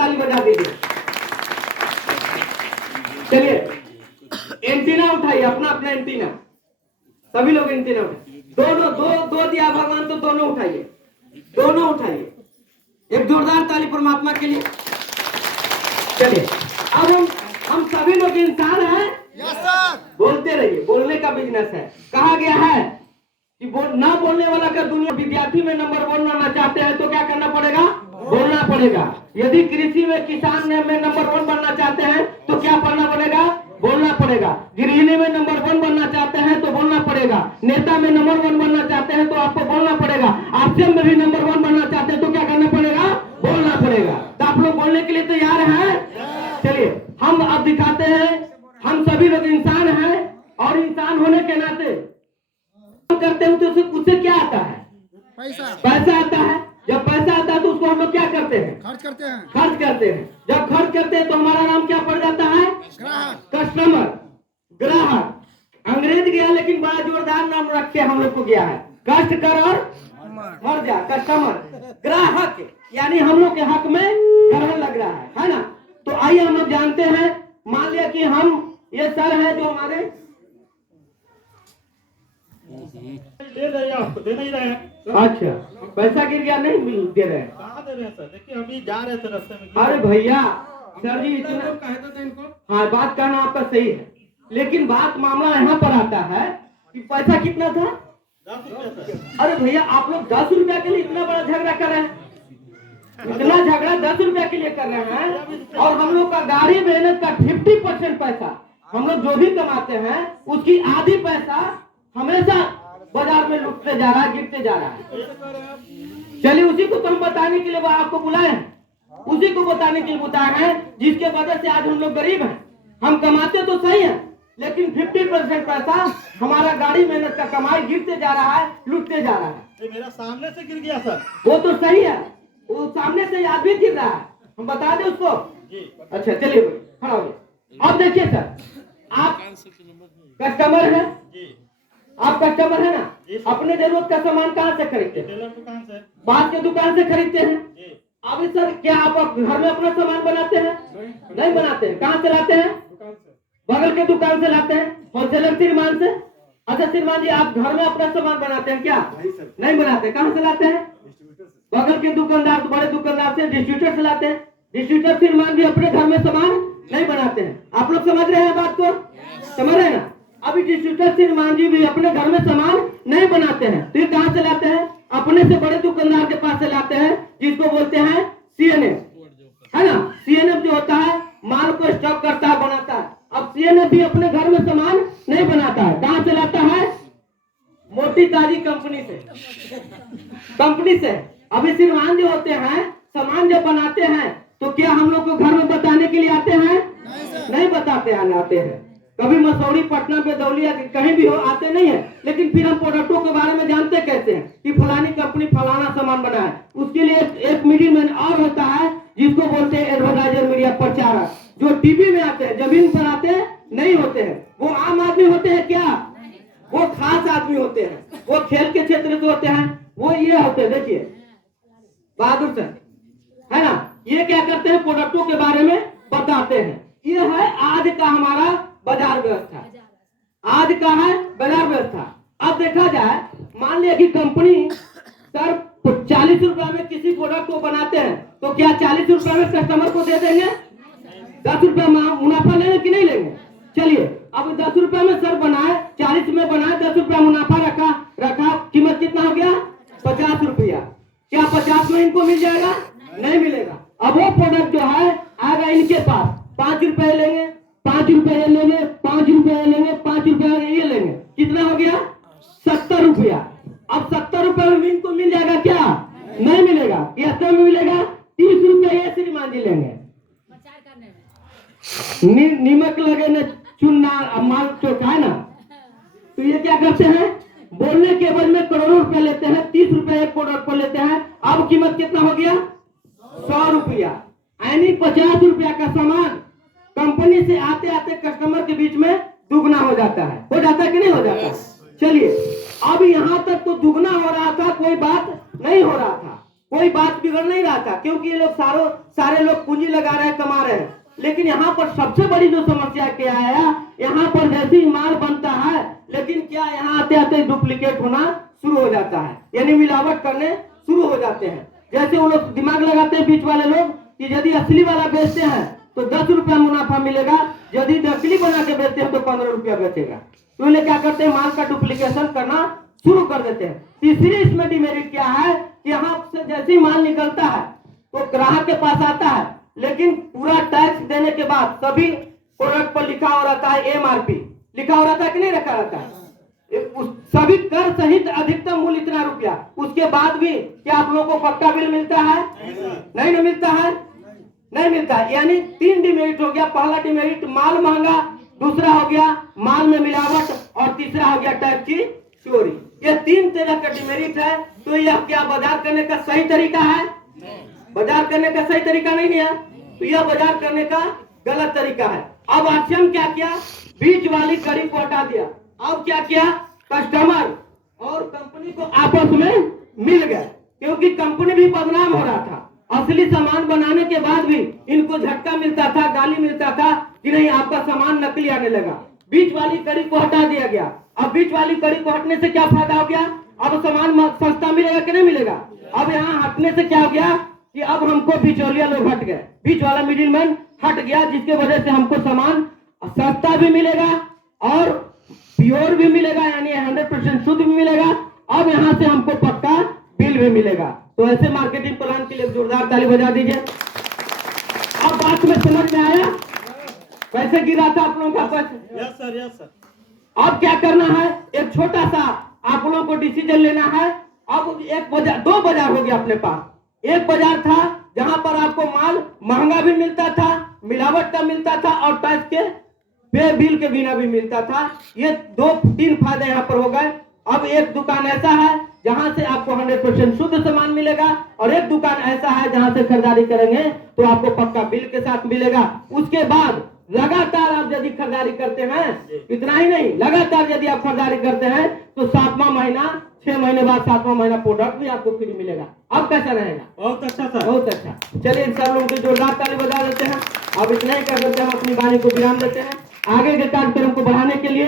ताली बजा दीजिए। चलिए एंटीना उठाइए, अपना अपना एंटीना, सभी लोग एंटीना उठाइए। दोनों दो दिया भगवान तो दोनों उठाइए, दोनों उठाइए। एक जोरदार ताली परमात्मा के लिए। चलिए अब हम सभी लोग इंसान हैं। Yes sir. बोलते रहिए, बोलने का बिजनेस है। कहा गया है कि ना बोलने वाला का दुनिया। विद्यार्थी में नंबर 1 बनना चाहते हैं तो क्या करना पड़ेगा? बोलना पड़ेगा। यदि कृषि में किसान में नंबर 1 बनना चाहते हैं तो क्या पढ़ना पड़ेगा? बोलना पड़ेगा। गृहिणी में नंबर 1 बनना चाहते हैं तो बोलना पड़ेगा। नेता में नंबर 1 बनना चाहते हैं तो आपको बोलना पड़ेगा। आश्रम में भी नंबर 1 बनना चाहते हैं तो क्या करना पड़ेगा? बोलना पड़ेगा। तो आप लोग बोलने के लिए तैयार हैं? चलिए हम अब दिखाते हैं, हम सभी लोग इंसान हैं और इंसान होने के नाते करते हैं तो उससे क्या आता है? पैसा आता है। जब पैसा आता है तो उसको हम लोग क्या करते हैं? खर्च करते हैं। खर्च करते हैं। जब खर्च करते हैं तो हमारा नाम क्या पड़ जाता है? ग्राहक। कस्टमर, ग्राहक। अंग्रेज गया लेकिन बड़ा जोरदार नाम रख के हम लोग को गया है। कष्ट कर और मर जा। कस्टमर, ग्राहक, यानी हम लोग के हक में ग्रहण लग रहा है ना? तो आइए हम लोग जानते हैं। मान लिया कि हम ये सर है जो हमारे दे रहे हैं, आपको दे नहीं रहे हैं। अच्छा पैसा गिर गया, नहीं दे रहे हैं। कहाँ दे रहे हैं सर? देखिए अभी जा रहे थे रास्ते में। अरे भैया सर जी इतना हाँ, बात कहना आपका सही है, लेकिन बात मामला यहाँ पर आता है कि पैसा कितना था? 10 रुपये सर। अरे भैया आप लोग 10 रुपया के लिए इतना बड़ा झगड़ा कर रहे हैं। इतना झगड़ा 10 रुपया के लिए कर रहे हैं और हम लोग का गाड़ी मेहनत का 50% पैसा हम लोग जो भी कमाते हैं उसकी आधी पैसा हमेशा बाजार में लुटते जा रहा है, गिरते जा रहा है। चलिए उसी को तुम बताने के लिए आपको बुलाए हैं, उसी को बताने के लिए बुलाए हैं जिसके वजह से आज हम लोग गरीब हैं। हम कमाते तो सही है लेकिन 50% पैसा हमारा गाड़ी मेहनत का कमाई गिरते जा रहा है, लुटते जा रहा है। ये मेरा सामने से गिर गया सर। वो तो सही है, वो सामने से आदमी गिर रहा है, हम बता दें उसको। जी अच्छा चलिए खड़ा हो। अब देखिए सर, आप कस्टमर हैं, जी आप कस्टमर है ना? जी सर। अपने जरूरत का सामान कहाँ से खरीदते हैं? टेलर दुकान से। बाहर के दुकान से खरीदते हैं। जी अब सर क्या आप घर में अपना सामान बनाते हैं? नहीं बनाते हैं। कहाँ से लाते हैं? बगल के दुकान से लाते हैं, होलसेलर श्रीमान से। अच्छा श्रीमान जी आप घर में अपना सामान बनाते हैं क्या? नहीं बनाते। कहाँ से लाते हैं? बगल के दुकानदार, बड़े दुकानदार से, डिस्ट्रीब्यूटर से लाते हैं। डिस्ट्रीब्यूटर श्रीमान भी अपने घर में सामान नहीं बनाते हैं। आप लोग समझ रहे हैं बात को? समझ रहे हैं ना? अभी डिस्ट्रीब्यूटर श्रीमान जी भी अपने घर में सामान नहीं बनाते हैं तो ये कहाँ से लाते हैं? अपने से बड़े दुकानदार के पास से लाते हैं जिसको बोलते हैं सीएनएफ, है ना? सीएनएफ जो होता है माल को स्टॉक करता है, बनाता है। अब सीएनएफ भी अपने घर में सामान नहीं बनाता है। कहाँ से लाता है? मोटी ताजी कंपनी से। अभी श्रीमान जो होते हैं सामान जब बनाते हैं तो क्या हम लोग को घर में बताने के लिए आते हैं? नहीं बताते हैं, लाते हैं। कभी मसौरी, पटना में दौलिया कहीं भी हो आते नहीं है, लेकिन फिर हम प्रोडक्टों के बारे में जानते कैसे हैं कि फलानी कंपनी फलाना सामान बना है। उसके लिए एक मिडिल मैन और होता है जिसको बोलते हैं एडवर्टाइजर, मीडिया प्रचारक, जो टीवी में आते हैं, जमीन पर आते हैं नहीं होते हैं। वो आम आदमी होते हैं क्या? वो खास आदमी होते हैं, वो खेल के क्षेत्र से होते हैं, वो ये होते हैं। देखिए बहादुर सर, है ना? ये क्या करते हैं? प्रोडक्टों के बारे में बताते हैं। ये है आज का हमारा बाजार व्यवस्था। आज का है बाजार व्यवस्था। अब देखा जाए, मान लिया कि कंपनी सर 40 रुपया में किसी प्रोडक्ट को बनाते हैं तो क्या 40 रुपया में कस्टमर को दे देंगे? 10 रुपया मुनाफा लेंगे कि नहीं लेंगे? चलिए अब 10 रुपया में सर बनाए, 40 में बनाए, 10 रुपया मुनाफा रखा, कीमत कितना हो गया? 50 रुपया। क्या 50 में इनको मिल जाएगा? नहीं मिलेगा। अब वो प्रोडक्ट जो है आएगा इनके पास, 5 रुपए लेंगे, 5 रुपए लेंगे, 5 रुपए लेंगे, 5 रुपए ये लेंगे, कितना हो गया? 70 रुपया। अब 70 रुपए में इनको मिल जाएगा क्या? नहीं मिलेगा। कितना में मिलेगा? 30 रुपया ये श्रीमान जी लेंगे। नीमक लगे न चुनना, माल चौका है ना? तो ये क्या करते हैं? बोलने के एवज में करोड़ों रुपए लेते हैं, 30 रुपए एक प्रोडक्ट पर लेते हैं। अब कीमत कितना हो गया? 100 रुपया। यानी 50 रुपया का सामान कंपनी से आते आते कस्टमर के बीच में दुगना हो जाता है। हो जाता है कि नहीं हो जाता है? चलिए अब यहाँ तक तो दुगना हो रहा था, कोई बात नहीं हो रहा था। कोई बात बिगड़ नहीं रहा था, क्योंकि ये लोग सारे लोग पूंजी लगा रहे हैं, कमा रहे हैं। लेकिन यहाँ पर सबसे बड़ी जो समस्या क्या है, यहाँ पर जैसे ही माल बनता है, लेकिन क्या यहाँ आते आते डुप्लीकेट होना शुरू हो जाता है, यानी मिलावट करने शुरू हो जाते हैं। जैसे वो लोग दिमाग लगाते हैं बीच वाले लोग कि यदि असली वाला बेचते हैं तो 10 रुपया मुनाफा मिलेगा, यदि नकली बना के बेचते हैं तो 15 रुपया बेचेगा। तो ये क्या करते हैं, माल का डुप्लीकेशन करना शुरू कर देते हैं। तीसरी इसमें डिमेरिट क्या है कि यहाँ से जैसे ही माल निकलता है तो ग्राहक के पास आता है, लेकिन पूरा टैक्स देने के बाद सभी प्रोडक्ट पर लिखा हो रहता है MRP, लिखा हो रहता है कि नहीं रखा रहता है, सभी कर सहित अधिकतम मूल्य इतना रुपया। उसके बाद भी क्या आप लोगों को पक्का बिल मिलता है? नहीं ना मिलता है, नहीं मिलता है। यानी 3 डिमेरिट हो गया। पहला डिमेरिट माल महंगा, दूसरा हो गया माल में मिलावट, और तीसरा हो गया टैक्स की चोरी। ये 3 तरह का डिमेरिट है। तो यह क्या बाजार करने का सही तरीका है? बाजार करने का सही तरीका नहीं है, तो यह बाजार करने का गलत तरीका है। अब आरसीएम क्या किया, बीच वाली कड़ी को हटा दिया। अब क्या किया, कस्टमर और कंपनी को आपस में मिल गए, क्योंकि कंपनी भी बदनाम हो रहा था। असली सामान बनाने के बाद भी इनको झटका मिलता था, गाली मिलता था कि नहीं आपका सामान नकली आने लगा। बीच वाली कड़ी को हटा दिया गया। अब बीच वाली कड़ी को हटने से क्या फायदा हो गया, अब सामान सस्ता मिलेगा कि नहीं मिलेगा। अब यहाँ हटने से क्या हो गया कि अब हमको बिचौलिया लोग हट गए, बीच वाला मिडिलमैन हट गया, जिसके वजह से हमको सामान सस्ता भी मिलेगा और प्योर भी मिलेगा, यानी 100% शुद्ध भी मिलेगा। अब यहाँ से हमको पक्का बिल भी मिलेगा। तो ऐसे मार्केटिंग प्लान के लिए जोरदार ताली बजा दीजिए। अब बात में समझ में आया कैसे गिरा था आप लोगों का पैसा? Yes sir, yes sir. अब क्या करना है, एक छोटा सा आप लोगों को डिसीजन लेना है। अब एक बाजार, 2 बाजार हो गया अपने पास। एक बाजार था जहां पर आपको माल महंगा भी मिलता था, मिलावट का मिलता था, और टैक्स के पे बिल के बिना भी मिलता था। ये 2-3 फायदे यहाँ पर हो गए। अब एक दुकान ऐसा है जहां से आपको 100% शुद्ध सामान मिलेगा, और एक दुकान ऐसा है जहां से खरीदारी करेंगे तो आपको पक्का बिल के साथ मिलेगा। उसके बाद लगातार आप यदि खरीदारी करते हैं, इतना ही नहीं, लगातार यदि आप खरीदारी करते हैं तो 7वां महीना, 6 महीने बाद 7वां महीना प्रोडक्ट भी आपको फ्री मिलेगा। अब कैसा रहेगा? बहुत अच्छा सर, बहुत अच्छा। चलिए इन सब लोगों को जोरदार ताली बजा देते हैं। अब इतना ही कर देते हैं, हम अपनी वाणी को विराम देते हैं। आगे के कार्यक्रम को बढ़ाने के लिए